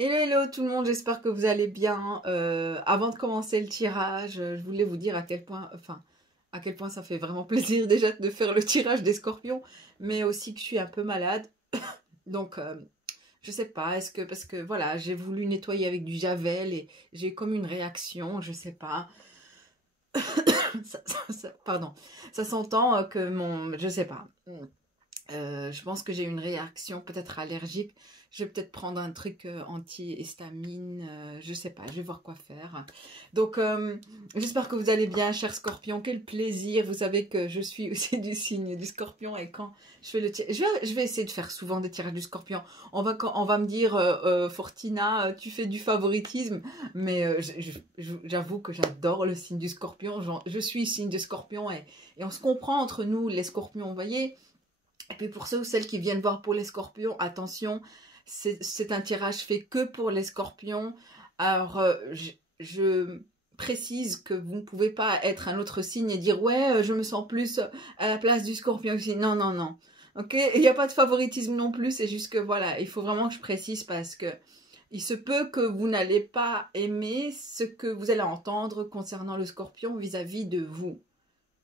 Hello, hello tout le monde, j'espère que vous allez bien. Avant de commencer le tirage, je voulais vous dire à quel point, ça fait vraiment plaisir déjà de faire le tirage des scorpions, mais aussi que je suis un peu malade. Donc, je sais pas, est-ce que, parce que voilà, j'ai voulu nettoyer avec du javel et j'ai eu comme une réaction, je sais pas. Pardon, ça s'entend que je sais pas. Je pense que j'ai une réaction peut-être allergique. Je vais peut-être prendre un truc anti-histamine. Je sais pas, je vais voir quoi faire. Donc, j'espère que vous allez bien, chers scorpions. Quel plaisir. Vous savez que je suis aussi du signe du scorpion. Et quand je fais le tirage, je vais essayer de faire souvent des tirages du scorpion. On va me dire, Fortina, tu fais du favoritisme. Mais j'avoue que j'adore le signe du scorpion. Je suis signe de scorpion et on se comprend entre nous, les scorpions, vous voyez. Et puis pour ceux ou celles qui viennent voir pour les scorpions, attention, c'est un tirage fait que pour les scorpions. Alors, je précise que vous ne pouvez pas être un autre signe et dire « Ouais, je me sens plus à la place du scorpion aussi. » Non, non, non. Ok, il n'y a pas de favoritisme non plus, c'est juste que voilà, il faut vraiment que je précise parce que il se peut que vous n'allez pas aimer ce que vous allez entendre concernant le scorpion vis-à-vis de vous.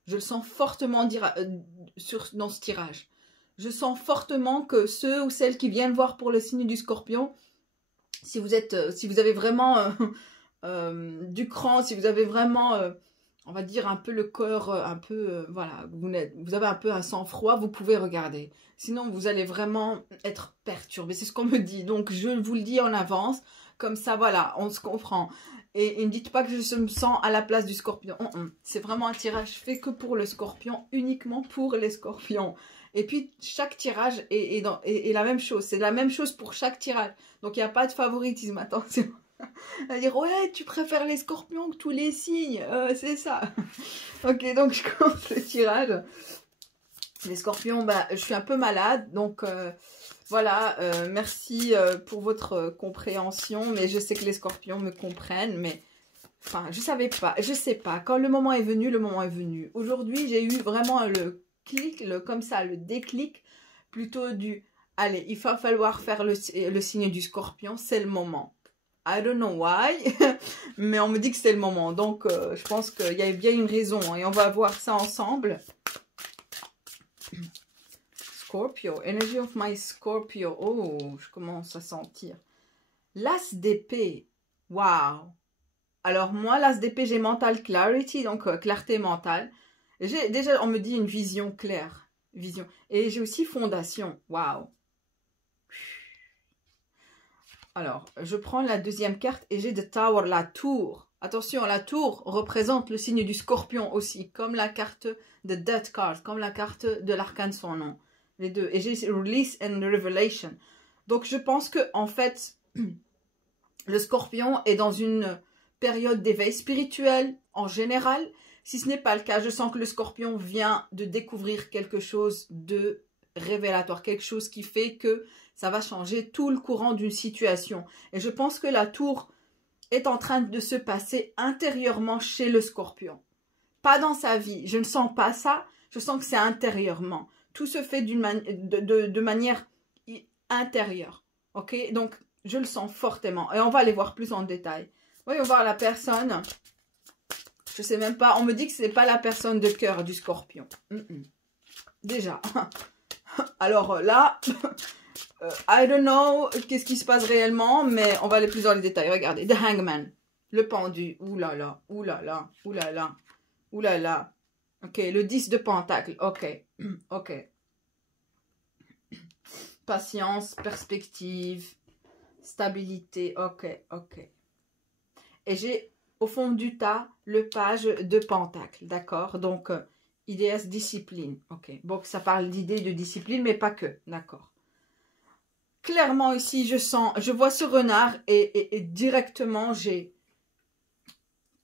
Je le sens fortement dans ce tirage. Je sens fortement que ceux ou celles qui viennent voir pour le signe du scorpion, si vous avez vraiment du cran, si vous avez vraiment, on va dire, un peu le corps, voilà, vous avez un peu un sang-froid, vous pouvez regarder. Sinon, vous allez vraiment être perturbé. C'est ce qu'on me dit. Donc, je vous le dis en avance. Comme ça, voilà, on se comprend. Et ne dites pas que je me sens à la place du scorpion. C'est vraiment un tirage fait que pour le scorpion, uniquement pour les scorpions. Et puis, chaque tirage est la même chose. C'est la même chose pour chaque tirage. Donc, il n'y a pas de favoritisme, attention. À dire, ouais, tu préfères les scorpions que tous les signes. C'est ça. Ok, donc je commence le tirage. Les scorpions, bah, je suis un peu malade. Donc, voilà, merci pour votre compréhension. Mais je sais que les scorpions me comprennent. Mais, enfin, je savais pas. Je sais pas. Quand le moment est venu, le moment est venu. Aujourd'hui, j'ai eu vraiment le clic, comme ça, le déclic, plutôt du allez, il va falloir faire le signe du scorpion, c'est le moment. I don't know why, mais on me dit que c'est le moment, donc je pense qu'il y a bien une raison, hein, et on va voir ça ensemble. Scorpio, energy of my Scorpio, oh, je commence à sentir. L'as d'épée, wow. Alors moi, l'as d'épée, j'ai mental clarity, donc clarté mentale. Déjà, on me dit une vision claire. Vision. Et j'ai aussi fondation. Waouh. Alors, je prends la deuxième carte et j'ai The Tower, la tour. Attention, la tour représente le signe du scorpion aussi, comme la carte de Death Card, comme la carte de l'arcane son nom. Les deux. Et j'ai Release and Revelation. Donc, je pense que en fait, le scorpion est dans une période d'éveil spirituel en général. Si ce n'est pas le cas, je sens que le scorpion vient de découvrir quelque chose de révélatoire, quelque chose qui fait que ça va changer tout le courant d'une situation. Et je pense que la tour est en train de se passer intérieurement chez le scorpion. Pas dans sa vie, je ne sens pas ça, je sens que c'est intérieurement. Tout se fait de manière intérieure. Ok, donc je le sens fortement. Et on va aller voir plus en détail. Voyons voir la personne. Je sais même pas. On me dit que ce n'est pas la personne de cœur du scorpion. Déjà. Alors là, I don't know qu'est-ce qui se passe réellement, mais on va aller plus dans les détails. Regardez, The Hangman. Le pendu. Ouh là là, ouh là là, ouh là là, ouh là là. Ok, le 10 de pentacle. Ok, ok. Patience, perspective, stabilité. Ok, ok. Et j'ai au fond du tas le page de pentacle, d'accord? Donc, idéas, discipline, ok. Bon, ça parle d'idées de discipline, mais pas que, d'accord. Clairement ici, je vois ce renard et directement, j'ai...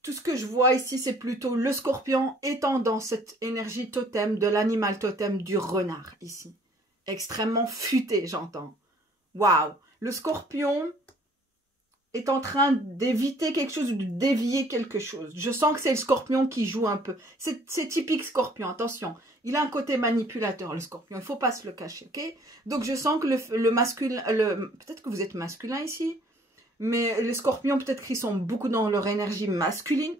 Tout ce que je vois ici, c'est plutôt le scorpion étant dans cette énergie totem de l'animal totem du renard, ici. Extrêmement futé, j'entends. Waouh! Le scorpion est en train d'éviter quelque chose ou de dévier quelque chose. Je sens que c'est le scorpion qui joue un peu. C'est typique scorpion, attention. Il a un côté manipulateur, le scorpion. Il ne faut pas se le cacher, ok? Donc, je sens que le masculin... Peut-être que vous êtes masculin ici. Mais les scorpions, peut-être qu'ils sont beaucoup dans leur énergie masculine.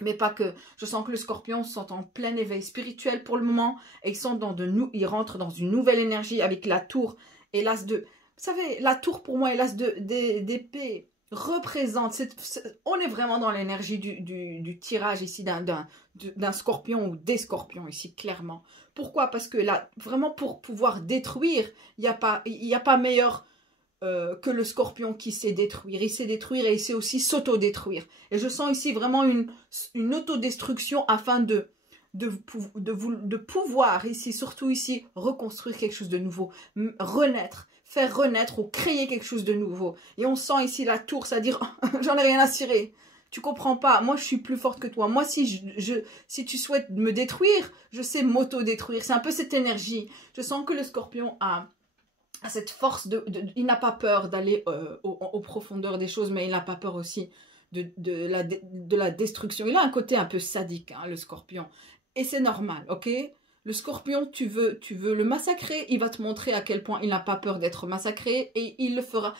Mais pas que. Je sens que les scorpions sont en plein éveil spirituel pour le moment. Et ils rentrent dans une nouvelle énergie avec la tour et l'as de... Vous savez, la tour pour moi et l'as d'épée représente... on est vraiment dans l'énergie du tirage ici d'un scorpion ou des scorpions ici, clairement. Pourquoi? Parce que là, vraiment pour pouvoir détruire, il n'y a pas meilleur... que le scorpion qui sait détruire. Il sait détruire et il sait aussi s'auto-détruire. Et je sens ici vraiment une autodestruction afin de pouvoir ici, surtout ici, reconstruire quelque chose de nouveau, renaître, faire renaître ou créer quelque chose de nouveau. Et on sent ici la tour, c'est-à-dire, j'en ai rien à cirer. Tu comprends pas, moi je suis plus forte que toi. Moi si tu souhaites me détruire, je sais m'auto-détruire. C'est un peu cette énergie. Je sens que le scorpion a cette force il n'a pas peur d'aller aux profondeurs des choses, mais il n'a pas peur aussi de la destruction. Il a un côté un peu sadique, hein, le scorpion. Et c'est normal, ok? Le scorpion, tu veux le massacrer, il va te montrer à quel point il n'a pas peur d'être massacré et il le fera.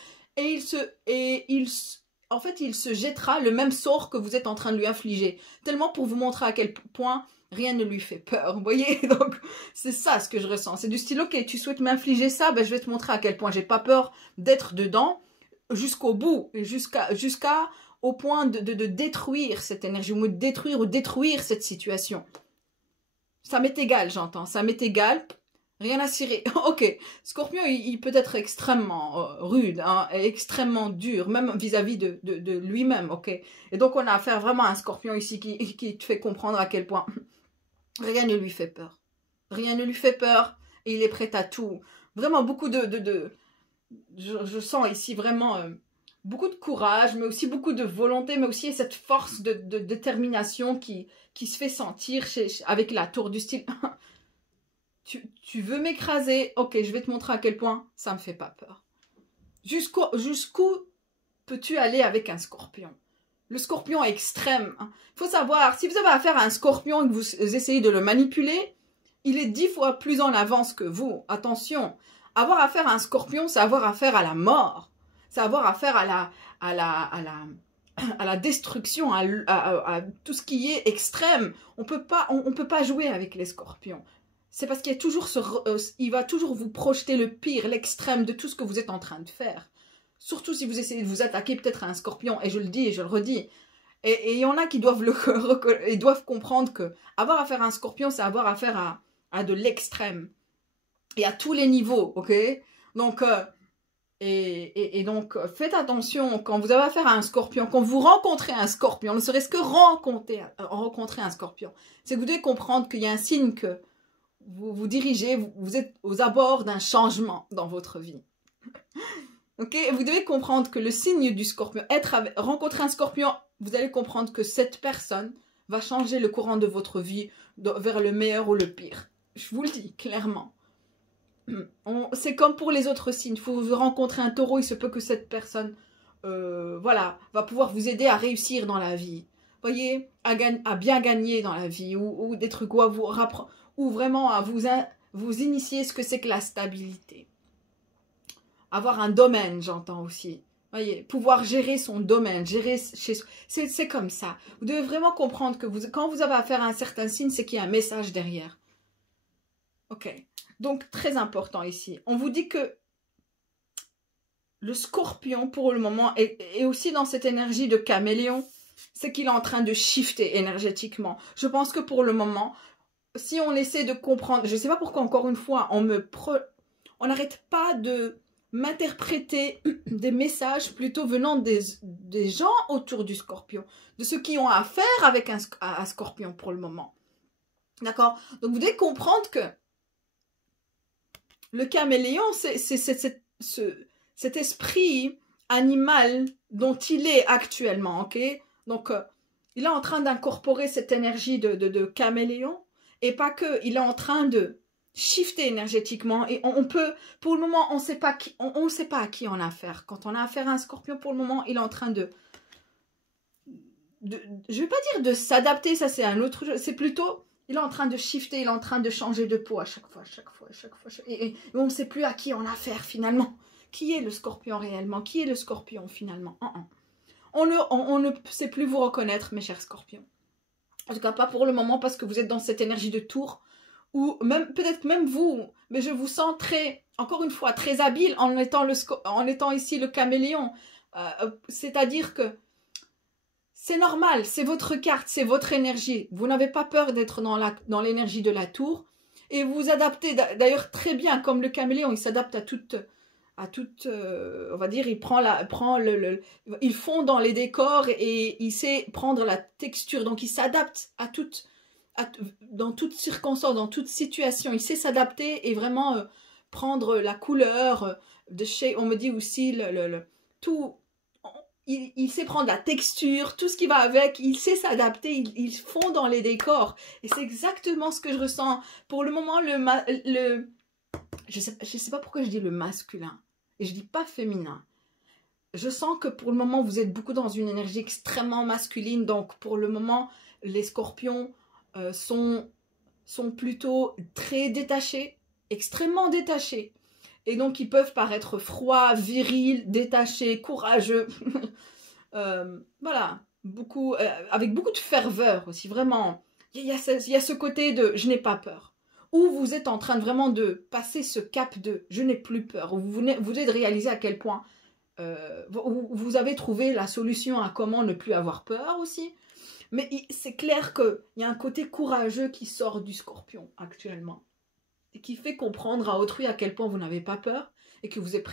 En fait, il se jettera le même sort que vous êtes en train de lui infliger. Tellement pour vous montrer à quel point rien ne lui fait peur, vous voyez? Donc, c'est ça ce que je ressens. C'est du style, ok, tu souhaites m'infliger ça, ben, je vais te montrer à quel point j'ai pas peur d'être dedans jusqu'au bout, jusqu'à au point de détruire cette énergie, ou détruire cette situation. Ça m'est égal, j'entends. Ça m'est égal. Rien à cirer. Ok. Scorpion, il peut être extrêmement rude, hein, extrêmement dur, même vis-à-vis de lui-même, ok. Et donc, on a affaire vraiment à un scorpion ici qui te fait comprendre à quel point rien ne lui fait peur. Rien ne lui fait peur et il est prêt à tout. Vraiment beaucoup je sens ici vraiment beaucoup de courage, mais aussi beaucoup de volonté, mais aussi cette force de détermination qui se fait sentir avec la tour du style. Tu veux m'écraser? Ok, je vais te montrer à quel point ça me fait pas peur. Jusqu'où peux-tu aller avec un scorpion? Le scorpion est extrême. Il faut savoir, si vous avez affaire à un scorpion et que vous essayez de le manipuler, il est 10 fois plus en avance que vous. Attention, avoir affaire à un scorpion, c'est avoir affaire à la mort. C'est avoir affaire à la destruction, à tout ce qui est extrême. On peut pas jouer avec les scorpions. C'est parce qu'il y a toujours il va toujours vous projeter le pire, l'extrême de tout ce que vous êtes en train de faire. Surtout si vous essayez de vous attaquer peut-être à un scorpion, et je le dis et je le redis. Et il y en a qui doivent doivent comprendre que avoir affaire à un scorpion, c'est avoir affaire à de l'extrême. Et à tous les niveaux, ok? Donc, donc, faites attention quand vous avez affaire à un scorpion, quand vous rencontrez un scorpion, ne serait-ce que rencontrer un scorpion. C'est que vous devez comprendre qu'il y a un signe que vous dirigez, vous êtes aux abords d'un changement dans votre vie. Ok, vous devez comprendre que le signe du scorpion, rencontrer un scorpion, vous allez comprendre que cette personne va changer le courant de votre vie vers le meilleur ou le pire. Je vous le dis clairement. C'est comme pour les autres signes. Il faut vous rencontrer un taureau, il se peut que cette personne, voilà, va pouvoir vous aider à réussir dans la vie. Vous voyez, à bien gagner dans la vie, ou des trucs où ou vraiment à vous initier ce que c'est que la stabilité. Avoir un domaine, j'entends aussi. Voyez, pouvoir gérer son domaine, c'est comme ça. Vous devez vraiment comprendre que quand vous avez affaire à un certain signe, c'est qu'il y a un message derrière. Ok. Donc, très important ici. On vous dit que le scorpion, pour le moment, est aussi dans cette énergie de caméléon. C'est qu'il est en train de shifter énergétiquement. Je pense que pour le moment, si on essaie de comprendre, je ne sais pas pourquoi, encore une fois, on n'arrête pas de m'interpréter des messages plutôt venant des gens autour du scorpion, de ceux qui ont affaire avec un scorpion pour le moment. D'accord? Donc vous devez comprendre que le caméléon, c'est cet esprit animal dont il est actuellement, ok? Donc il est en train d'incorporer cette énergie de caméléon, et pas que, il est en train de shifter énergétiquement, et on peut, pour le moment, on ne sait pas à qui on a affaire. Quand on a affaire à un scorpion, pour le moment, il est en train je vais pas dire de s'adapter, ça c'est un autre jeu, c'est plutôt, il est en train de shifter, il est en train de changer de peau à chaque fois, et on ne sait plus à qui on a affaire finalement. Qui est le scorpion réellement? Qui est le scorpion finalement? On ne sait plus vous reconnaître, mes chers scorpions. En tout cas, pas pour le moment, parce que vous êtes dans cette énergie de tour, ou même peut-être même vous, mais je vous sens très, encore une fois, très habile en étant ici le caméléon. C'est-à-dire que c'est normal, c'est votre carte, c'est votre énergie. Vous n'avez pas peur d'être dans l'énergie de la tour. Et vous vous adaptez d'ailleurs très bien, comme le caméléon, il s'adapte à toute on va dire, il fond dans les décors et il sait prendre la texture. Donc il s'adapte dans toutes circonstances, dans toute situation. Il sait s'adapter et vraiment prendre la couleur de chez. On me dit aussi tout. Il sait prendre la texture, tout ce qui va avec, il sait s'adapter, il fond dans les décors. Et c'est exactement ce que je ressens. Pour le moment, je sais pas pourquoi je dis le masculin. Et je dis pas féminin. Je sens que pour le moment, vous êtes beaucoup dans une énergie extrêmement masculine. Donc, pour le moment, les scorpions sont plutôt très détachés, extrêmement détachés. Et donc, ils peuvent paraître froids, virils, détachés, courageux. Voilà, avec beaucoup de ferveur aussi, vraiment. Il y a ce côté de « je n'ai pas peur ». Ou vous êtes en train de vraiment de passer ce cap de « je n'ai plus peur ». Ou vous venez de réaliser à quel point vous avez trouvé la solution à comment ne plus avoir peur aussi. Mais c'est clair qu'il y a un côté courageux qui sort du scorpion actuellement. Et qui fait comprendre à autrui à quel point vous n'avez pas peur et que vous êtes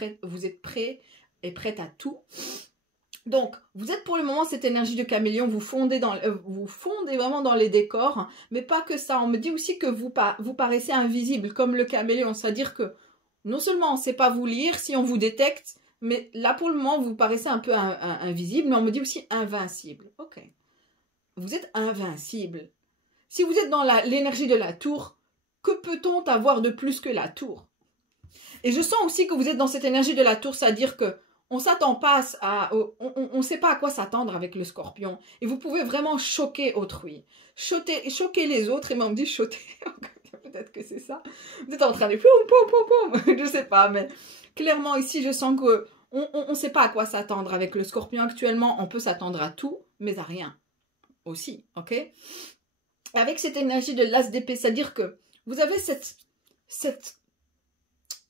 prêt et prête à tout. Donc, vous êtes pour le moment cette énergie de caméléon, vous fondez vraiment dans les décors, mais pas que ça. On me dit aussi que vous paraissez invisible comme le caméléon, c'est-à-dire que non seulement on ne sait pas vous lire si on vous détecte, mais là pour le moment vous paraissez un peu invisible, mais on me dit aussi invincible. Ok, vous êtes invincible. Si vous êtes dans l'énergie de la tour, que peut-on avoir de plus que la tour? Et je sens aussi que vous êtes dans cette énergie de la tour, c'est-à-dire que on s'attend pas on ne sait pas à quoi s'attendre avec le scorpion. Et vous pouvez vraiment choquer autrui. Choquer les autres, et même dit choquer, peut-être que c'est ça. Vous êtes en train de je ne sais pas, mais clairement ici je sens que on ne sait pas à quoi s'attendre avec le scorpion actuellement. On peut s'attendre à tout, mais à rien aussi, ok? Avec cette énergie de l'as d'épée, c'est-à-dire que vous avez cette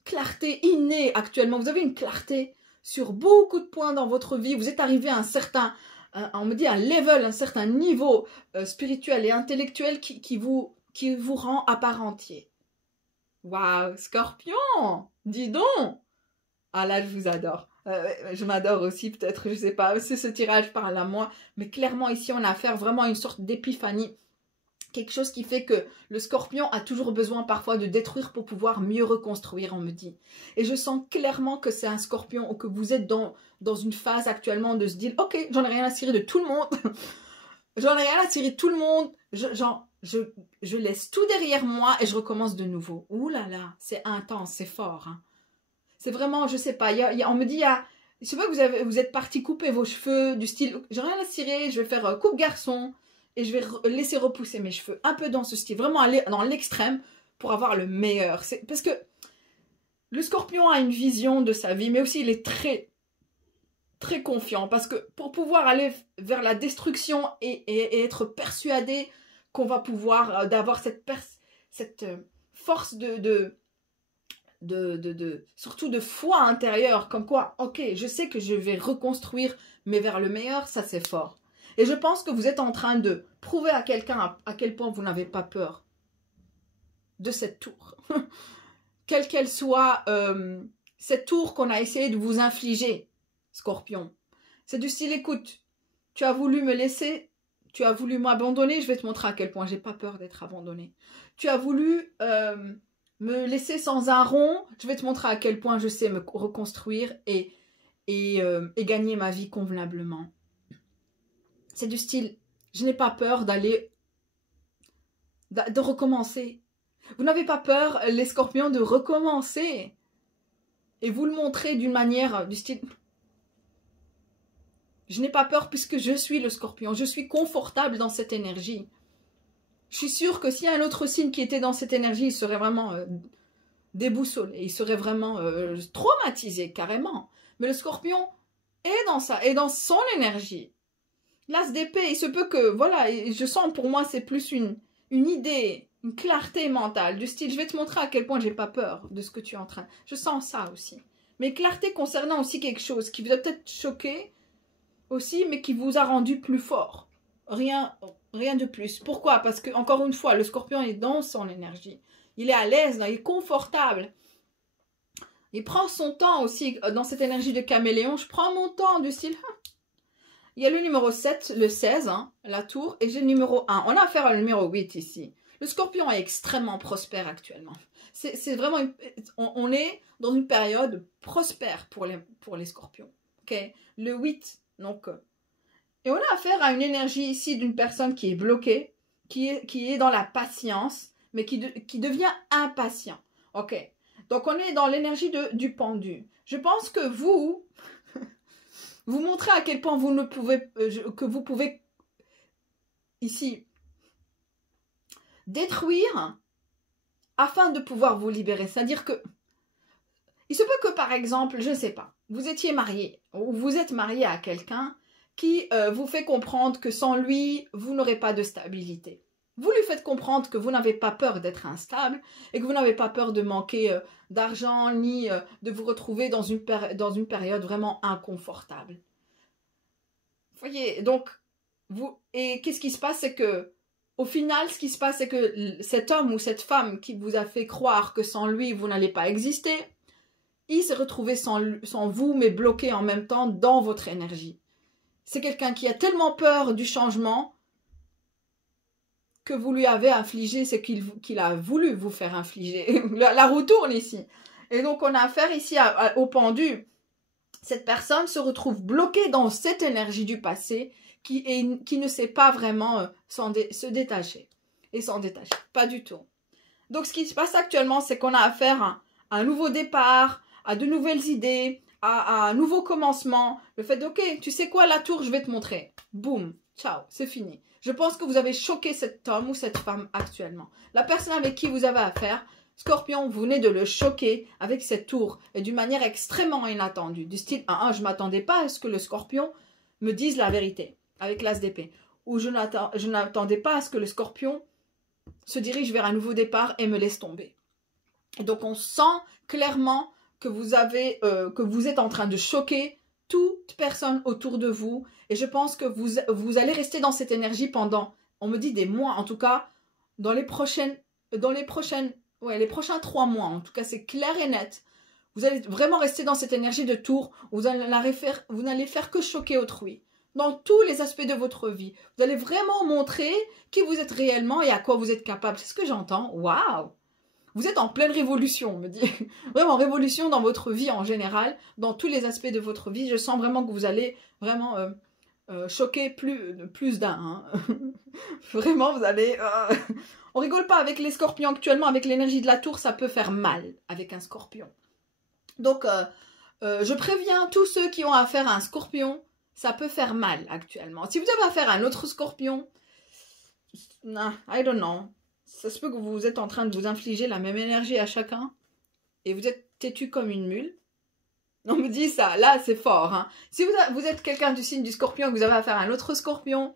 clarté innée actuellement. Vous avez une clarté sur beaucoup de points dans votre vie. Vous êtes arrivé à on me dit un level, un certain niveau spirituel et intellectuel qui vous rend à part entier. Waouh, Scorpion, dis donc. Ah là, je vous adore. Je m'adore aussi, peut-être, je sais pas, c'est ce tirage parle à moi. Mais clairement, ici, on a affaire vraiment à une sorte d'épiphanie. Quelque chose qui fait que le scorpion a toujours besoin parfois de détruire pour pouvoir mieux reconstruire, on me dit. Et je sens clairement que c'est un scorpion ou que vous êtes dans une phase actuellement de se dire « Ok, j'en ai rien à cirer de tout le monde. J'en ai rien à cirer de tout le monde. Je laisse tout derrière moi et je recommence de nouveau. » Ouh là là, c'est intense, c'est fort. Hein. C'est vraiment, je sais pas, on me dit je sais pas que vous êtes parti couper vos cheveux du style « J'ai rien à cirer, je vais faire coupe garçon. » Et je vais laisser repousser mes cheveux un peu dans ce style, vraiment aller dans l'extrême pour avoir le meilleur. Parce que le scorpion a une vision de sa vie, mais aussi il est très, très confiant. Parce que pour pouvoir aller vers la destruction et être persuadé qu'on va pouvoir, d'avoir cette force surtout de foi intérieure, comme quoi, ok, je sais que je vais reconstruire, mais vers le meilleur, ça c'est fort. Et je pense que vous êtes en train de prouver à quelqu'un à quel point vous n'avez pas peur de cette tour. Quelle qu'elle soit, cette tour qu'on a essayé de vous infliger, Scorpion. C'est du style, écoute, tu as voulu me laisser, tu as voulu m'abandonner, je vais te montrer à quel point j'ai pas peur d'être abandonnée. Tu as voulu me laisser sans un rond, je vais te montrer à quel point je sais me reconstruire et gagner ma vie convenablement. C'est du style, je n'ai pas peur de recommencer. Vous n'avez pas peur, les scorpions, de recommencer. Et vous le montrez d'une manière du style, je n'ai pas peur puisque je suis le scorpion. Je suis confortable dans cette énergie. Je suis sûre que s'il y a un autre signe qui était dans cette énergie, il serait vraiment déboussolé, il serait vraiment traumatisé carrément. Mais le scorpion est dans ça, est dans son énergie. L'as d'épée, il se peut que, voilà, je sens pour moi c'est plus une idée, une clarté mentale, du style je vais te montrer à quel point j'ai pas peur de ce que tu es en train. Je sens ça aussi. Mais clarté concernant aussi quelque chose qui vous a peut-être choqué aussi, mais qui vous a rendu plus fort. Rien de plus. Pourquoi? Parce que, encore une fois, le scorpion est dans son énergie. Il est à l'aise, il est confortable. Il prend son temps aussi dans cette énergie de caméléon. Je prends mon temps du style. Il y a le numéro 7, le 16, hein, la tour, et j'ai le numéro 1. On a affaire au numéro 8 ici. Le scorpion est extrêmement prospère actuellement. C'est vraiment... on est dans une période prospère pour les scorpions. Okay? Le 8, donc... et on a affaire à une énergie ici d'une personne qui est bloquée, qui est dans la patience, mais qui devient impatient. Ok. Donc on est dans l'énergie du pendu. Je pense que vous montrez à quel point vous ne pouvez, que vous pouvez ici détruire afin de pouvoir vous libérer. C'est-à-dire que il se peut que par exemple, je ne sais pas, vous étiez marié ou vous êtes marié à quelqu'un qui vous fait comprendre que sans lui, vous n'aurez pas de stabilité. Vous lui faites comprendre que vous n'avez pas peur d'être instable et que vous n'avez pas peur de manquer d'argent ni de vous retrouver dans une période vraiment inconfortable. Vous voyez, donc, et qu'est-ce qui se passe, c'est que, au final, ce qui se passe, c'est que cet homme ou cette femme qui vous a fait croire que sans lui, vous n'allez pas exister, il s'est retrouvé sans vous, mais bloqué en même temps dans votre énergie. C'est quelqu'un qui a tellement peur du changement que vous lui avez infligé ce qu'il a voulu vous faire infliger. La roue tourne ici. Et donc, on a affaire ici au pendu. Cette personne se retrouve bloquée dans cette énergie du passé qui ne sait pas vraiment se détacher. Et s'en détacher. Pas du tout. Donc, ce qui se passe actuellement, c'est qu'on a affaire à un nouveau départ, à de nouvelles idées, à un nouveau commencement. Le fait de, ok, tu sais quoi, la tour, je vais te montrer. Boum, ciao, c'est fini. Je pense que vous avez choqué cet homme ou cette femme actuellement. La personne avec qui vous avez affaire, Scorpion, vous venez de le choquer avec cette tour et d'une manière extrêmement inattendue. Du style, je ne m'attendais pas à ce que le Scorpion me dise la vérité avec l'as d'épée. Ou je n'attendais pas à ce que le Scorpion se dirige vers un nouveau départ et me laisse tomber. Et donc, on sent clairement que vous êtes en train de choquer toute personne autour de vous. Et je pense que vous allez rester dans cette énergie pendant, on me dit des mois, en tout cas, les prochains 3 mois. En tout cas, c'est clair et net. Vous allez vraiment rester dans cette énergie de tour. Vous n'allez faire que choquer autrui. Dans tous les aspects de votre vie. Vous allez vraiment montrer qui vous êtes réellement et à quoi vous êtes capable. C'est ce que j'entends. Waouh! Vous êtes en pleine révolution, on me dit. Vraiment révolution dans votre vie en général, dans tous les aspects de votre vie. Je sens vraiment que vous allez vraiment choquer plus d'un. Hein. Vraiment, vous allez... On rigole pas avec les scorpions actuellement, avec l'énergie de la tour, ça peut faire mal avec un scorpion. Donc, je préviens tous ceux qui ont affaire à un scorpion, ça peut faire mal actuellement. Si vous avez affaire à un autre scorpion, I don't know. Ça se peut que vous êtes en train de vous infliger la même énergie à chacun et vous êtes têtu comme une mule. On me dit ça, là c'est fort. Hein. Si vous êtes quelqu'un du signe du scorpion et que vous avez affaire à un autre scorpion,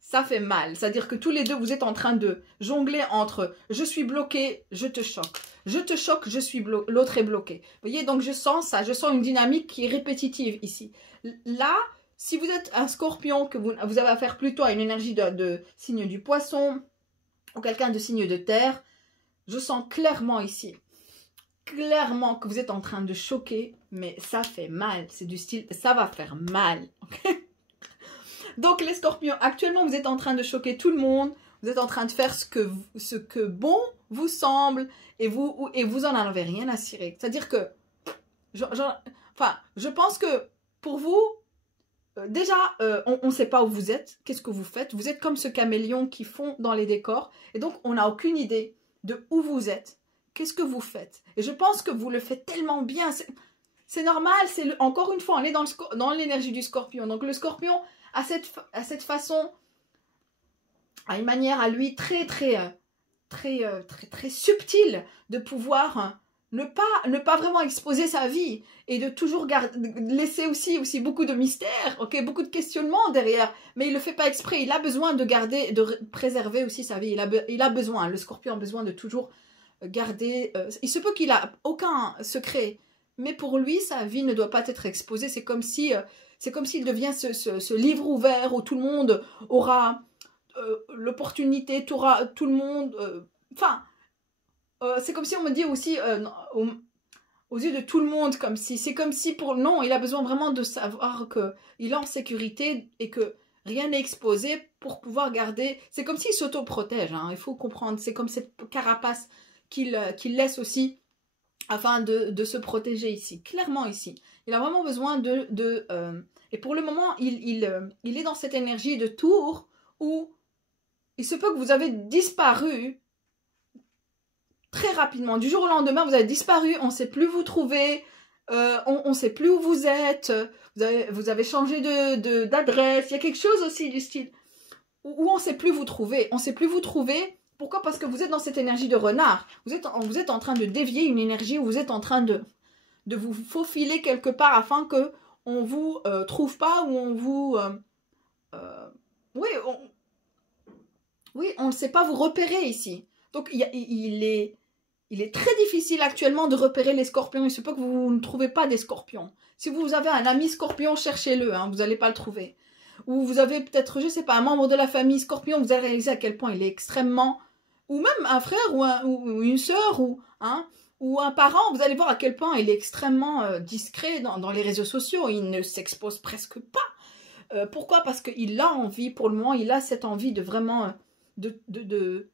ça fait mal. C'est-à-dire que tous les deux, vous êtes en train de jongler entre je suis bloqué, je te choque. Je te choque, l'autre est bloqué. Vous voyez, donc je sens ça, je sens une dynamique qui est répétitive ici. Là, si vous êtes un scorpion, que vous avez affaire plutôt à une énergie de signe du poisson, ou quelqu'un de signe de terre, je sens clairement ici, clairement que vous êtes en train de choquer, mais ça fait mal. C'est du style, ça va faire mal. Okay. Donc les scorpions, actuellement vous êtes en train de choquer tout le monde, vous êtes en train de faire ce que bon vous semble, et vous en avez rien à cirer. C'est-à-dire que, je pense que pour vous, déjà, on ne sait pas où vous êtes, qu'est-ce que vous faites. Vous êtes comme ce caméléon qui fond dans les décors. Et donc, on n'a aucune idée de où vous êtes, qu'est-ce que vous faites. Et je pense que vous le faites tellement bien. C'est normal, encore une fois, on est dans l'énergie du scorpion. Donc, le scorpion a cette façon, a une manière à lui très subtile de pouvoir ne pas vraiment exposer sa vie et de toujours laisser aussi beaucoup de mystères, ok, beaucoup de questionnements derrière, mais il le fait pas exprès, il a besoin de garder, de préserver aussi sa vie, il a besoin, le Scorpion a besoin de toujours garder, il se peut qu'il a aucun secret, mais pour lui, sa vie ne doit pas être exposée, c'est comme s'il devient ce livre ouvert où tout le monde aura l'opportunité, tout le monde, c'est comme si on me dit aussi aux yeux de tout le monde, c'est comme si non, il a besoin vraiment de savoir qu'il est en sécurité et que rien n'est exposé pour pouvoir garder, c'est comme s'il s'auto-protège, hein, il faut comprendre, c'est comme cette carapace qu'il laisse aussi afin de se protéger ici, clairement ici, il a vraiment besoin et pour le moment, il est dans cette énergie de tour où il se peut que vous avez disparu très rapidement, du jour au lendemain, vous avez disparu, on ne sait plus vous trouver, on ne sait plus où vous êtes, vous avez changé d'adresse, il y a quelque chose aussi du style où on ne sait plus vous trouver, pourquoi? Parce que vous êtes dans cette énergie de renard, vous êtes en train de dévier une énergie, où vous êtes en train de vous faufiler quelque part afin que on vous trouve pas, ou on vous... on ne sait pas vous repérer ici. Donc, il est très difficile actuellement de repérer les scorpions. Il se peut que vous ne trouvez pas des scorpions. Si vous avez un ami scorpion, cherchez-le, hein, vous n'allez pas le trouver. Ou vous avez peut-être, je ne sais pas, un membre de la famille scorpion, vous allez réaliser à quel point il est extrêmement... Ou même un frère ou une sœur ou un parent, vous allez voir à quel point il est extrêmement discret dans les réseaux sociaux. Il ne s'expose presque pas. Pourquoi? Parce qu'il a envie, pour le moment, il a cette envie de vraiment... de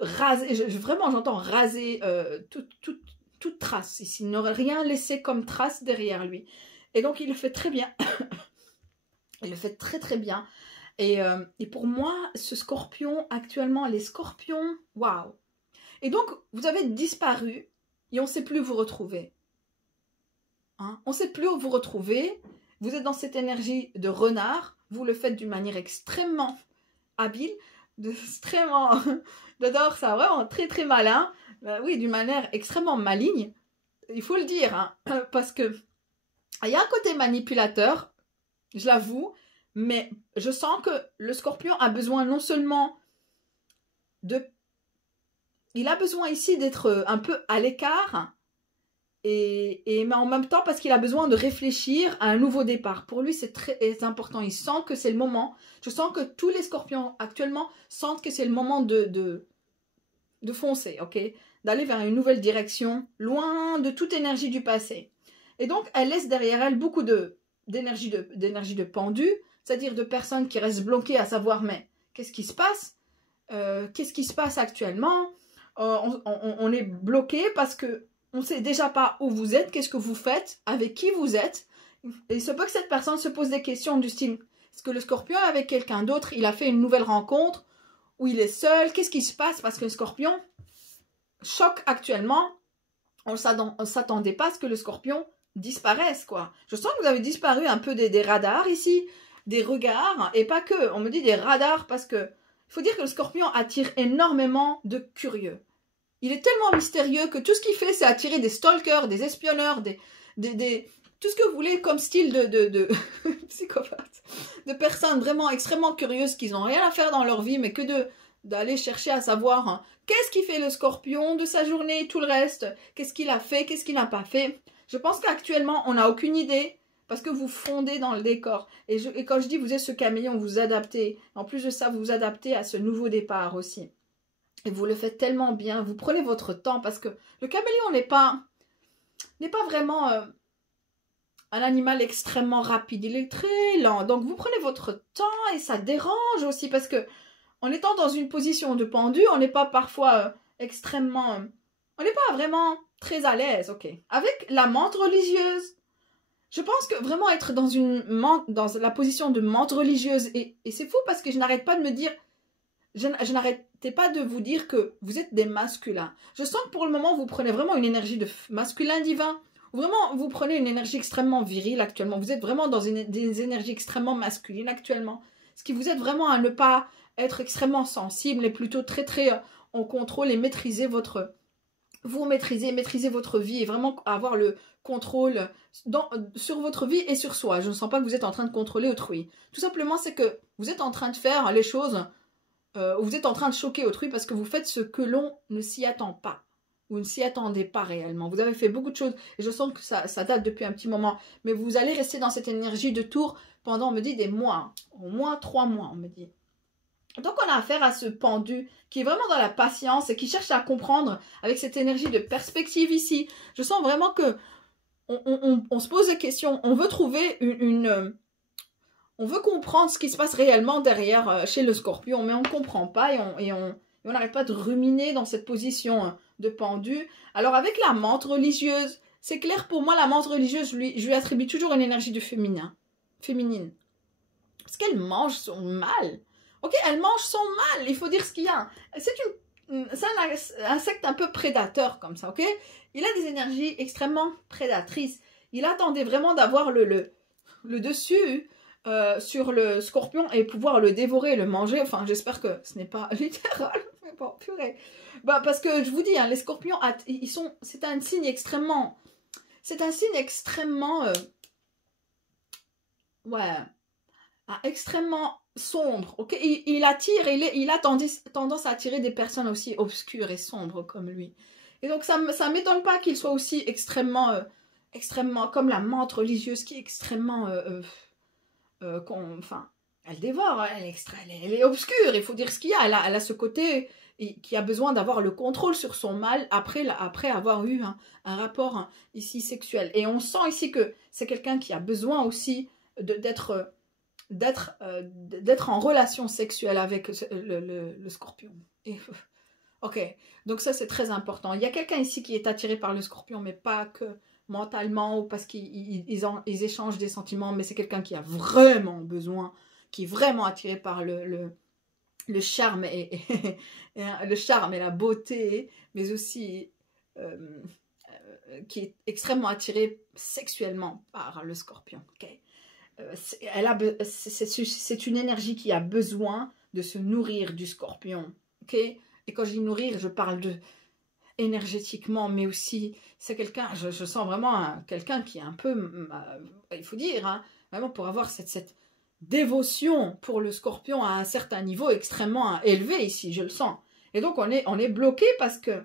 raser, vraiment j'entends raser toute trace ici, il n'aurait rien laissé comme trace derrière lui, et donc il le fait très bien. Il le fait très très bien, et pour moi ce scorpion actuellement, les scorpions, waouh, et donc vous avez disparu et on ne sait plus vous retrouver, hein? On ne sait plus où vous retrouver, vous êtes dans cette énergie de renard, vous le faites d'une manière extrêmement habile, j'adore ça, vraiment très très malin, oui, d'une manière extrêmement maligne, il faut le dire, hein, parce que il y a un côté manipulateur, je l'avoue, mais je sens que le scorpion a besoin non seulement il a besoin ici d'être un peu à l'écart, mais en même temps parce qu'il a besoin de réfléchir à un nouveau départ. Pour lui, c'est très important. Il sent que c'est le moment. Je sens que tous les scorpions actuellement sentent que c'est le moment de foncer, ok? D'aller vers une nouvelle direction, loin de toute énergie du passé. Et donc, elle laisse derrière elle beaucoup d'énergie de pendu, c'est-à-dire de personnes qui restent bloquées à savoir, mais qu'est-ce qui se passe? Qu'est-ce qui se passe actuellement? On est bloqué parce que on ne sait déjà pas où vous êtes, qu'est-ce que vous faites, avec qui vous êtes. Et il se peut que cette personne se pose des questions du style, est-ce que le scorpion est avec quelqu'un d'autre? Il a fait une nouvelle rencontre, ou il est seul? Qu'est-ce qui se passe? Parce que le scorpion choque actuellement. On ne s'attendait pas à ce que le scorpion disparaisse, quoi. Je sens que vous avez disparu un peu des radars ici, des regards, et pas que. On me dit des radars parce que il faut dire que le scorpion attire énormément de curieux. Il est tellement mystérieux que tout ce qu'il fait, c'est attirer des stalkers, des espionneurs, tout ce que vous voulez comme style de psychopathe, de personnes vraiment extrêmement curieuses qui n'ont rien à faire dans leur vie, mais que d'aller chercher à savoir, hein, qu'est-ce qui fait le scorpion de sa journée et tout le reste, qu'est-ce qu'il a fait, qu'est-ce qu'il n'a pas fait. Je pense qu'actuellement, on n'a aucune idée parce que vous fondez dans le décor. Et quand je dis vous êtes ce caméléon, vous vous adaptez. En plus de ça, vous vous adaptez à ce nouveau départ aussi. Et vous le faites tellement bien, vous prenez votre temps parce que le caméléon n'est pas vraiment un animal extrêmement rapide, il est très lent. Donc vous prenez votre temps et ça dérange aussi parce que en étant dans une position de pendu, on n'est pas parfois extrêmement... on n'est pas vraiment très à l'aise, ok. Avec la menthe religieuse, je pense que vraiment être dans la position de menthe religieuse, et c'est fou parce que je n'arrête pas de me dire... Je n'arrêtais pas de vous dire que vous êtes des masculins. Je sens que pour le moment, vous prenez vraiment une énergie de masculin divin. Vraiment, vous prenez une énergie extrêmement virile actuellement. Vous êtes vraiment dans des énergies extrêmement masculines actuellement. Ce qui vous aide vraiment à ne pas être extrêmement sensible et plutôt très très en contrôle et maîtriser votre vous maîtriser votre vie et vraiment avoir le contrôle sur votre vie et sur soi. Je ne sens pas que vous êtes en train de contrôler autrui. Tout simplement, c'est que vous êtes en train de faire les choses, vous êtes en train de choquer autrui parce que vous faites ce que l'on ne s'y attend pas. Vous ne s'y attendez pas réellement. Vous avez fait beaucoup de choses et je sens que ça date depuis un petit moment. Mais vous allez rester dans cette énergie de tour pendant, on me dit, des mois. Au moins 3 mois, on me dit. Donc, on a affaire à ce pendu qui est vraiment dans la patience et qui cherche à comprendre avec cette énergie de perspective ici. Je sens vraiment que on se pose des questions. On veut trouver on veut comprendre ce qui se passe réellement derrière chez le scorpion, mais on ne comprend pas et on n'arrête pas de ruminer dans cette position de pendu. Alors, avec la menthe religieuse, c'est clair pour moi, la menthe religieuse, je lui attribue toujours une énergie de féminine. Parce qu'elle mange son mal. Ok, elle mange son mal, il faut dire ce qu'il y a. C'est un insecte un peu prédateur comme ça, ok? Il a des énergies extrêmement prédatrices. Il attendait vraiment d'avoir le dessus sur le scorpion et pouvoir le dévorer, le manger. Enfin, j'espère que ce n'est pas littéral. Mais bon, purée. Bah, parce que je vous dis, hein, les scorpions, c'est un signe extrêmement... C'est un signe extrêmement... extrêmement sombre, ok? Il attire, il a tendance à attirer des personnes aussi obscures et sombres comme lui. Et donc ça m'étonne pas qu'il soit aussi extrêmement comme la menthe religieuse qui est extrêmement, enfin, elle dévore, elle est obscure, il faut dire ce qu'il y a, elle a ce côté qui a besoin d'avoir le contrôle sur son mal après avoir eu un rapport ici sexuel. Et on sent ici que c'est quelqu'un qui a besoin aussi d'être en relation sexuelle avec le scorpion. Ok, donc ça c'est très important. Il y a quelqu'un ici qui est attiré par le scorpion, mais pas que mentalement ou parce qu'ils échangent des sentiments, mais c'est quelqu'un qui a vraiment besoin, qui est vraiment attiré par le charme le charme et la beauté, mais aussi qui est extrêmement attiré sexuellement par le scorpion. Ok. C'est une énergie qui a besoin de se nourrir du scorpion, ok? Et quand je dis nourrir, je parle de énergétiquement, mais aussi c'est quelqu'un, je sens vraiment quelqu'un qui est un peu, il faut dire, hein, vraiment pour avoir cette dévotion pour le scorpion à un certain niveau extrêmement élevé ici, je le sens. Et donc on est bloqué parce que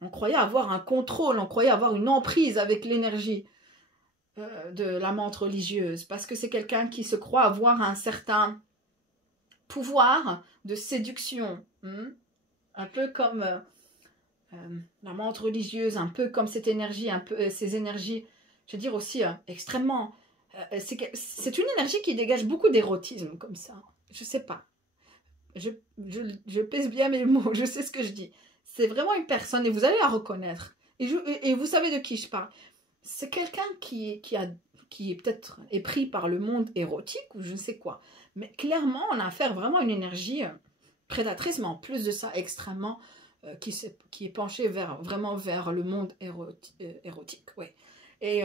on croyait avoir un contrôle, on croyait avoir une emprise avec l'énergie de la menthe religieuse, parce que c'est quelqu'un qui se croit avoir un certain pouvoir de séduction, un peu comme la menthe religieuse, un peu comme cette énergie, un peu ces énergies, je veux dire aussi extrêmement, c'est une énergie qui dégage beaucoup d'érotisme comme ça, je sais pas, je pèse bien mes mots, je sais ce que je dis, c'est vraiment une personne et vous allez la reconnaître et vous savez de qui je parle. C'est quelqu'un qui est peut-être pris par le monde érotique ou je ne sais quoi. Mais clairement, on a affaire vraiment à une énergie prédatrice, mais en plus de ça, extrêmement, qui est penchée vraiment vers le monde érotique. Ouais. Et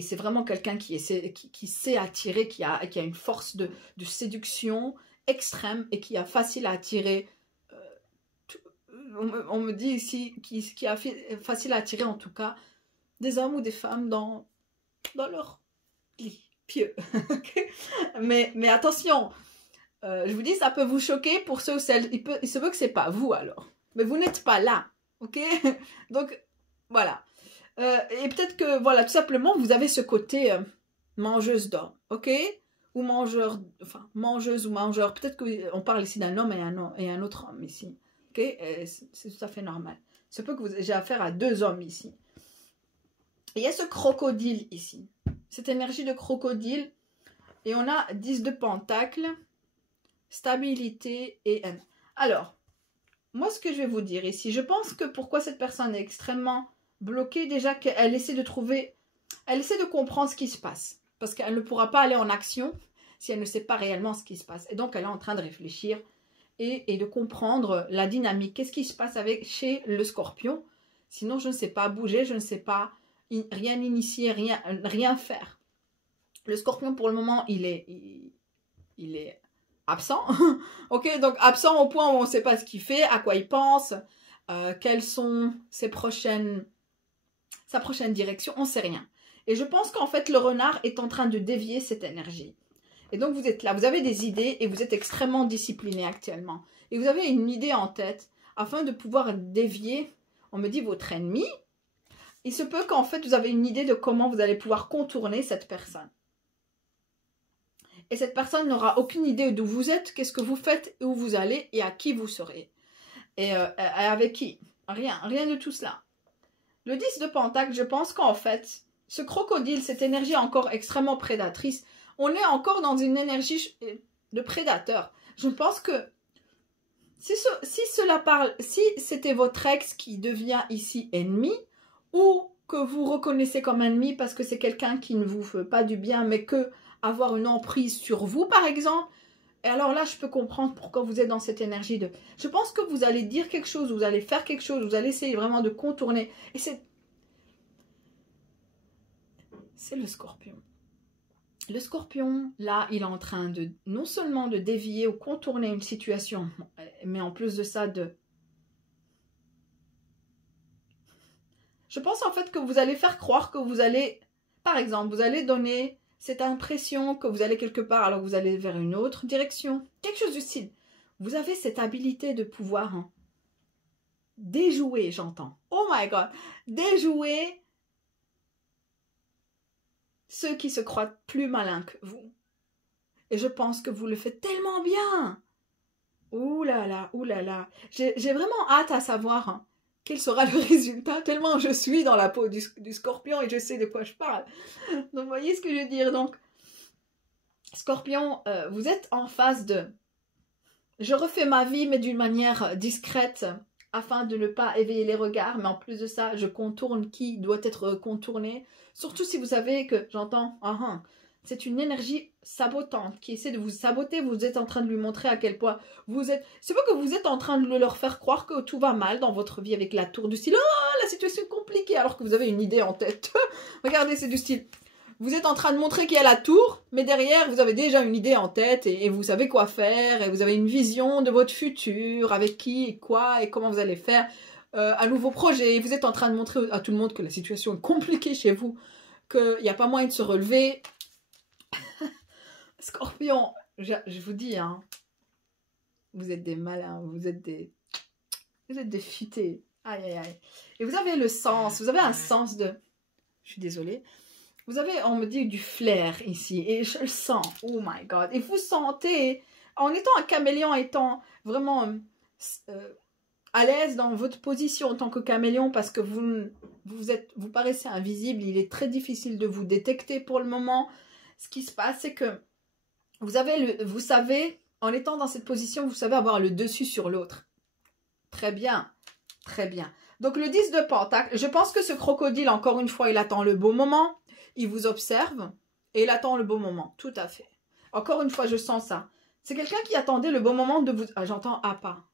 c'est vraiment quelqu'un qui sait attirer, qui a une force de séduction extrême et qui a facile à attirer. On me dit ici, qui a facile à attirer en tout cas des hommes ou des femmes dans leur lit pieux. mais attention, je vous dis, ça peut vous choquer pour ceux ou celles, il se veut que c'est pas vous alors, mais vous n'êtes pas là, ok? Donc voilà, et peut-être que voilà, tout simplement vous avez ce côté mangeuse d'hommes, ok? Ou mangeuse ou mangeur, peut-être qu'on parle ici d'un homme et un autre homme ici. Okay, c'est tout à fait normal. C'est peu que j'ai affaire à 2 hommes ici. Et il y a ce crocodile ici. Cette énergie de crocodile. Et on a 10 de pentacles. Stabilité et haine. Alors, moi ce que je vais vous dire ici. Je pense que pourquoi cette personne est extrêmement bloquée. Déjà qu'elle essaie de comprendre ce qui se passe. Parce qu'elle ne pourra pas aller en action si elle ne sait pas réellement ce qui se passe. Et donc elle est en train de réfléchir. Et de comprendre la dynamique. Qu'est-ce qui se passe chez le scorpion? Sinon, je ne sais pas bouger, je ne sais pas rien initier, rien faire. Le scorpion, pour le moment, il est absent. Ok, donc absent au point où on ne sait pas ce qu'il fait, à quoi il pense. quelles sont sa prochaine direction, on ne sait rien. Et je pense qu'en fait, le renard est en train de dévier cette énergie. Et donc, vous êtes là, vous avez des idées et vous êtes extrêmement discipliné actuellement. Et vous avez une idée en tête afin de pouvoir dévier, on me dit, votre ennemi. Il se peut qu'en fait, vous avez une idée de comment vous allez pouvoir contourner cette personne. Et cette personne n'aura aucune idée d'où vous êtes, qu'est-ce que vous faites, où vous allez et à qui vous serez. Et avec qui? Rien de tout cela. Le 10 de Pentacle, je pense qu'en fait, ce crocodile, cette énergie encore extrêmement prédatrice, on est encore dans une énergie de prédateur. Je pense que si c'était votre ex qui devient ici ennemi, ou que vous reconnaissez comme ennemi parce que c'est quelqu'un qui ne vous fait pas du bien, mais que avoir une emprise sur vous, par exemple, et alors là, je peux comprendre pourquoi vous êtes dans cette énergie de... Je pense que vous allez dire quelque chose, vous allez faire quelque chose, vous allez essayer vraiment de contourner. Et c'est le Scorpion. Le Scorpion, là, il est en train de non seulement de dévier ou contourner une situation, mais en plus de ça, Je pense en fait que vous allez faire croire que vous allez... Par exemple, vous allez donner cette impression que vous allez quelque part alors que vous allez vers une autre direction. Quelque chose du style. Vous avez cette habilité de pouvoir déjouer, j'entends. Oh my God! Déjouer ceux qui se croient plus malins que vous. Et je pense que vous le faites tellement bien. Ouh là là, ouh là là. J'ai vraiment hâte à savoir quel sera le résultat, tellement je suis dans la peau du Scorpion et je sais de quoi je parle. Donc, vous voyez ce que je veux dire. Donc, Scorpion, vous êtes en phase de... Je refais ma vie, mais d'une manière discrète, afin de ne pas éveiller les regards. Mais en plus de ça, je contourne qui doit être contourné. Surtout si vous savez que, j'entends, c'est une énergie sabotante qui essaie de vous saboter. Vous êtes en train de lui montrer à quel point vous êtes... C'est pas que vous êtes en train de leur faire croire que tout va mal dans votre vie avec la tour du style. Oh, la situation est compliquée alors que vous avez une idée en tête. Regardez, c'est du style. Vous êtes en train de montrer qu'il y a la tour, mais derrière, vous avez déjà une idée en tête et vous savez quoi faire. Et vous avez une vision de votre futur, avec qui et quoi et comment vous allez faire un nouveau projet. Vous êtes en train de montrer à tout le monde que la situation est compliquée chez vous, qu'il n'y a pas moyen de se relever. Scorpion, je vous dis, vous êtes des malins, vous êtes des futés. Aïe, aïe, aïe. Et vous avez le sens, vous avez un sens de... Je suis désolée. Vous avez, on me dit, du flair ici. Et je le sens. Oh my God. Et vous sentez, en étant un caméléon, étant vraiment à l'aise dans votre position en tant que caméléon, parce que vous paraissez invisible, il est très difficile de vous détecter pour le moment. Ce qui se passe, c'est que vous savez, en étant dans cette position, vous savez avoir le dessus sur l'autre. Très bien, très bien. Donc le 10 de Pentacle, je pense que ce crocodile, encore une fois, il attend le beau moment. Il vous observe et il attend le beau moment. Tout à fait. Encore une fois, je sens ça. C'est quelqu'un qui attendait le bon moment de vous... Ah, j'entends pas.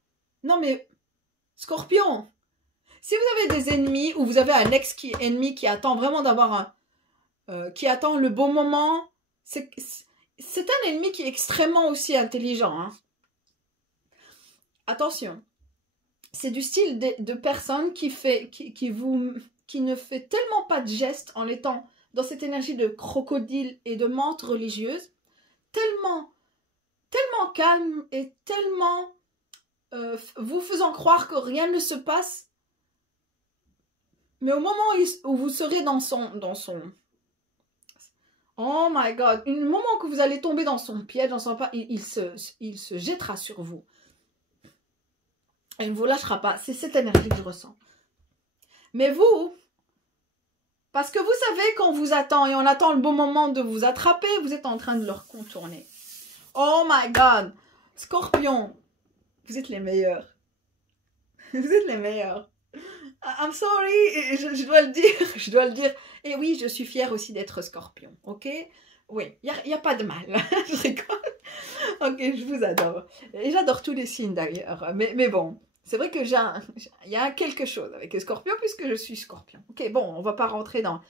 Non, mais... Scorpion, si vous avez des ennemis ou vous avez un ex-ennemi qui attend vraiment d'avoir qui attend le bon moment, c'est un ennemi qui est extrêmement aussi intelligent. Attention. C'est du style de personne qui ne fait tellement pas de gestes en étant dans cette énergie de crocodile et de menthe religieuse, tellement calme et tellement vous faisant croire que rien ne se passe. Mais au moment où vous serez dans son... Oh my God! Au moment que vous allez tomber dans son piège, dans son pas, il se jettera sur vous. Il ne vous lâchera pas. C'est cette énergie que je ressens. Mais vous, parce que vous savez qu'on vous attend et on attend le bon moment de vous attraper, vous êtes en train de leur contourner. Oh my God! Scorpion, vous êtes les meilleurs. Vous êtes les meilleurs. I'm sorry, je dois le dire, je dois le dire. Et oui, je suis fière aussi d'être Scorpion, ok? Oui, il n'y a pas de mal, je rigole. Ok, je vous adore. Et j'adore tous les signes d'ailleurs. Mais bon, c'est vrai que il y a quelque chose avec les Scorpions puisque je suis Scorpion. Ok, bon, on va pas rentrer dans...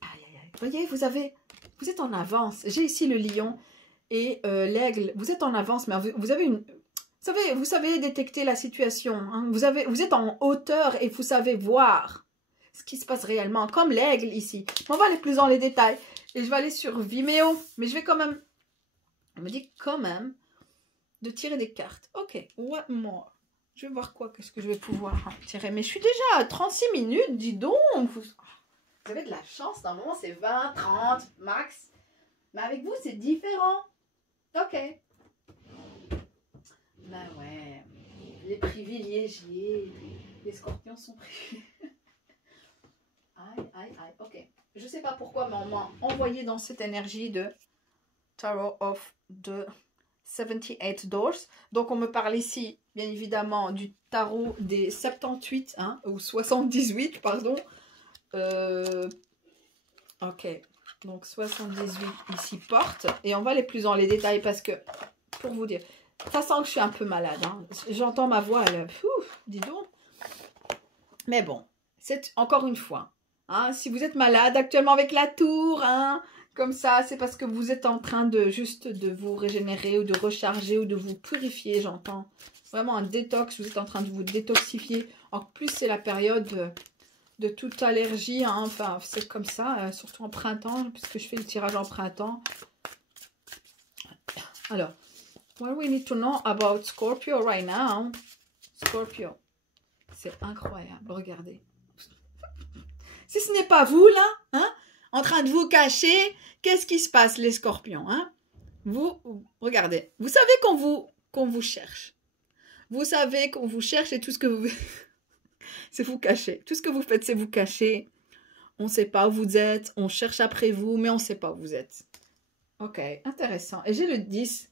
Aïe, aïe, aïe. Vous voyez, vous êtes en avance. J'ai ici le lion et l'aigle. Vous êtes en avance, mais vous avez une... Vous savez détecter la situation. Hein. Vous êtes en hauteur et vous savez voir ce qui se passe réellement. Comme l'aigle ici. On va aller plus dans les détails. Et je vais aller sur Vimeo. Mais je vais quand même... On me dit quand même de tirer des cartes. Ok, what more? Je vais voir quoi, qu'est-ce que je vais pouvoir tirer. Mais je suis déjà à 36 minutes, dis donc. Vous avez de la chance, normalement c'est 20, 30 max. Mais avec vous, c'est différent. Ok. Ben ouais, les privilégiés, les scorpions sont privilégiés. Aïe, aïe, aïe, ok. Je sais pas pourquoi, mais on m'a envoyé dans cette énergie de Tarot of the 78 Doors. Donc on me parle ici, bien évidemment, du tarot des 78, hein, ou 78, pardon. Ok, donc 78 ici porte. Et on va aller plus dans les détails parce que, pour vous dire, ça sent que je suis un peu malade. Hein. J'entends ma voix, elle, dis donc. Mais bon, c'est encore une fois, hein, si vous êtes malade actuellement avec la tour, hein, comme ça, c'est parce que vous êtes en train de juste de vous régénérer ou de recharger ou de vous purifier, j'entends. Vraiment un détox, vous êtes en train de vous détoxifier. En plus, c'est la période de toute allergie, hein. Enfin, c'est comme ça, surtout en printemps, puisque je fais le tirage en printemps. Alors, what we need to know about Scorpio right now. Scorpio, c'est incroyable, regardez. Si ce n'est pas vous, là, hein, en train de vous cacher, qu'est-ce qui se passe, les scorpions, hein? Vous, regardez, vous savez qu'on vous cherche. Vous savez qu'on vous cherche et tout ce que vous... c'est vous cacher. Tout ce que vous faites, c'est vous cacher. On ne sait pas où vous êtes, on cherche après vous, mais on ne sait pas où vous êtes. Ok, intéressant. Et j'ai le 10,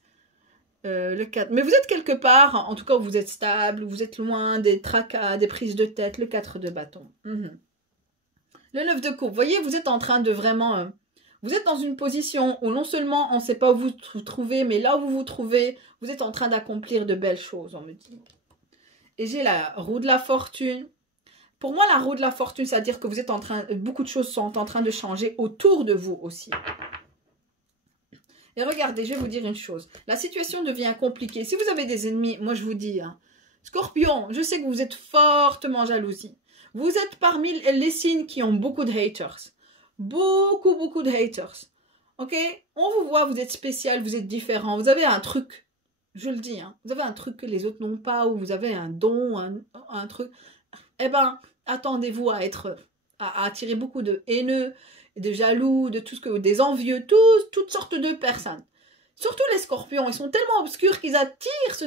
le 4. Mais vous êtes quelque part, en tout cas, vous êtes stable, vous êtes loin des tracas, des prises de tête, le 4 de bâton. Le 9 de coupe, vous voyez, vous êtes en train de vraiment... vous êtes dans une position où non seulement on ne sait pas où vous trouvez, mais là où vous vous trouvez, vous êtes en train d'accomplir de belles choses, on me dit. Et j'ai la roue de la fortune. Pour moi, la roue de la fortune, c'est-à-dire que vous êtes en train... beaucoup de choses sont en train de changer autour de vous aussi. Et regardez, je vais vous dire une chose. La situation devient compliquée. Si vous avez des ennemis, moi je vous dis, hein, Scorpion, je sais que vous êtes fortement jalousie. Vous êtes parmi les signes qui ont beaucoup de haters. Beaucoup de haters. Ok? On vous voit, vous êtes spécial, vous êtes différent. Vous avez un truc. Je le dis, hein. Vous avez un truc que les autres n'ont pas, ou vous avez un don, un truc. Eh ben, attendez-vous à attirer beaucoup de haineux, de jaloux, de tout ce que des envieux, toutes sortes de personnes. Surtout les scorpions, ils sont tellement obscurs qu'ils attirent ce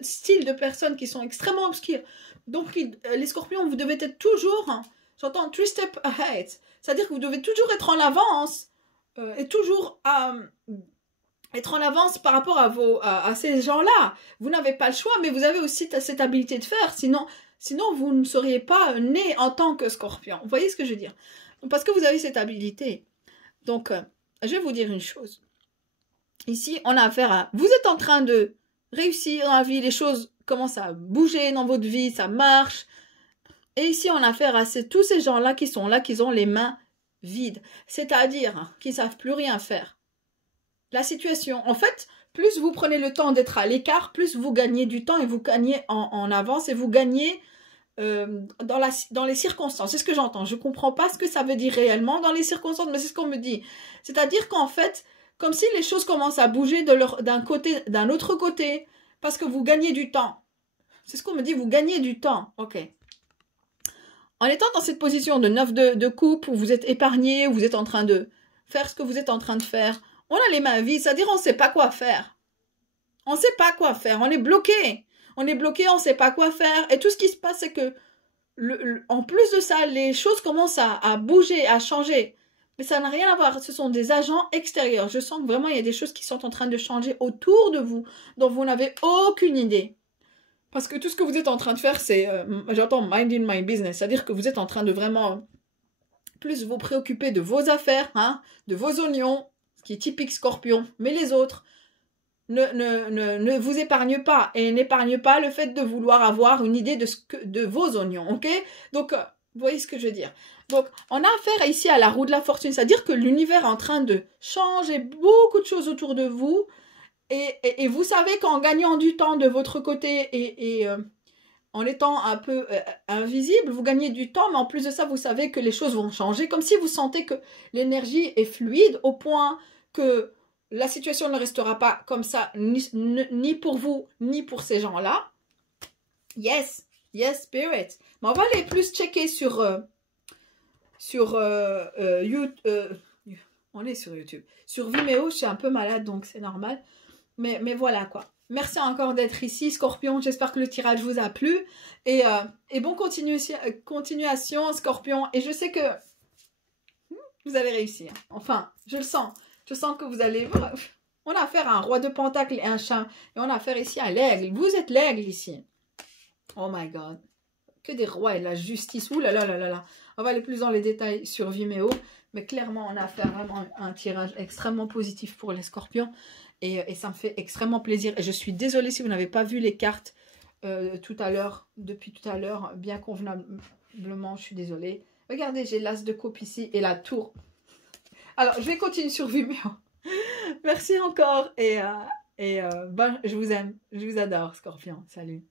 style de personnes qui sont extrêmement obscures. Donc, les scorpions, vous devez être toujours, hein, j'entends 3 steps ahead. C'est-à-dire que vous devez toujours être en avance et toujours être en avance par rapport à ces gens-là. Vous n'avez pas le choix, mais vous avez aussi cette habilité de faire. Sinon vous ne seriez pas né en tant que scorpion. Vous voyez ce que je veux dire? Parce que vous avez cette habilité. Donc, je vais vous dire une chose. Ici, on a affaire à... Vous êtes en train de réussir dans la vie, les choses commencent à bouger dans votre vie, ça marche. Et ici, on a affaire à tous ces gens-là qui sont là, qui ont les mains vides. C'est-à-dire qui ne savent plus rien faire. La situation, en fait, plus vous prenez le temps d'être à l'écart, plus vous gagnez du temps et vous gagnez en avance et vous gagnez dans les circonstances. C'est ce que j'entends. Je ne comprends pas ce que ça veut dire réellement dans les circonstances, mais c'est ce qu'on me dit. C'est-à-dire qu'en fait, comme si les choses commencent à bouger d'un autre côté, parce que vous gagnez du temps. C'est ce qu'on me dit, vous gagnez du temps. Ok. En étant dans cette position de 9 de coupe, où vous êtes épargné, où vous êtes en train de faire ce que vous êtes en train de faire, on a les mains vides, c'est-à-dire on ne sait pas quoi faire. On ne sait pas quoi faire, on est bloqué. On est bloqué, on ne sait pas quoi faire. Et tout ce qui se passe, c'est que, en plus de ça, les choses commencent à bouger, à changer. Mais ça n'a rien à voir, ce sont des agents extérieurs. Je sens que vraiment, il y a des choses qui sont en train de changer autour de vous, dont vous n'avez aucune idée. Parce que tout ce que vous êtes en train de faire, c'est, j'entends minding my business, c'est-à-dire que vous êtes en train de vraiment plus vous préoccuper de vos affaires, hein, de vos oignons, ce qui est typique scorpion, mais les autres ne vous épargnent pas et n'épargnent pas le fait de vouloir avoir une idée de vos oignons, ok? Donc, vous voyez ce que je veux dire? Donc, on a affaire ici à la roue de la fortune, c'est-à-dire que l'univers est en train de changer beaucoup de choses autour de vous Et vous savez qu'en gagnant du temps de votre côté et en étant un peu invisible, vous gagnez du temps, mais en plus de ça, vous savez que les choses vont changer, comme si vous sentez que l'énergie est fluide au point que la situation ne restera pas comme ça, ni pour vous, ni pour ces gens-là. Yes, yes, spirit. Mais on va aller plus checker sur YouTube. On est sur YouTube. Sur Vimeo, je suis un peu malade, donc c'est normal. Mais voilà quoi. Merci encore d'être ici, Scorpion. J'espère que le tirage vous a plu. Et bonne continuation, Scorpion. Et je sais que vous allez réussir. Enfin, je le sens. Je sens que vous allez... On a affaire à un roi de pentacle et un chat. Et on a affaire ici à l'aigle. Vous êtes l'aigle ici. Oh my God. Que des rois et de la justice. Ouh là là là là là. On va aller plus dans les détails sur Vimeo. Mais clairement, on a affaire vraiment à un tirage extrêmement positif pour les Scorpions. Et ça me fait extrêmement plaisir. Et je suis désolée si vous n'avez pas vu les cartes tout à l'heure, depuis tout à l'heure, bien convenablement, je suis désolée. Regardez, j'ai l'as de coupe ici et la tour. Alors, je vais continuer sur Vimeo. Merci encore et ben, je vous aime, je vous adore, Scorpion. Salut.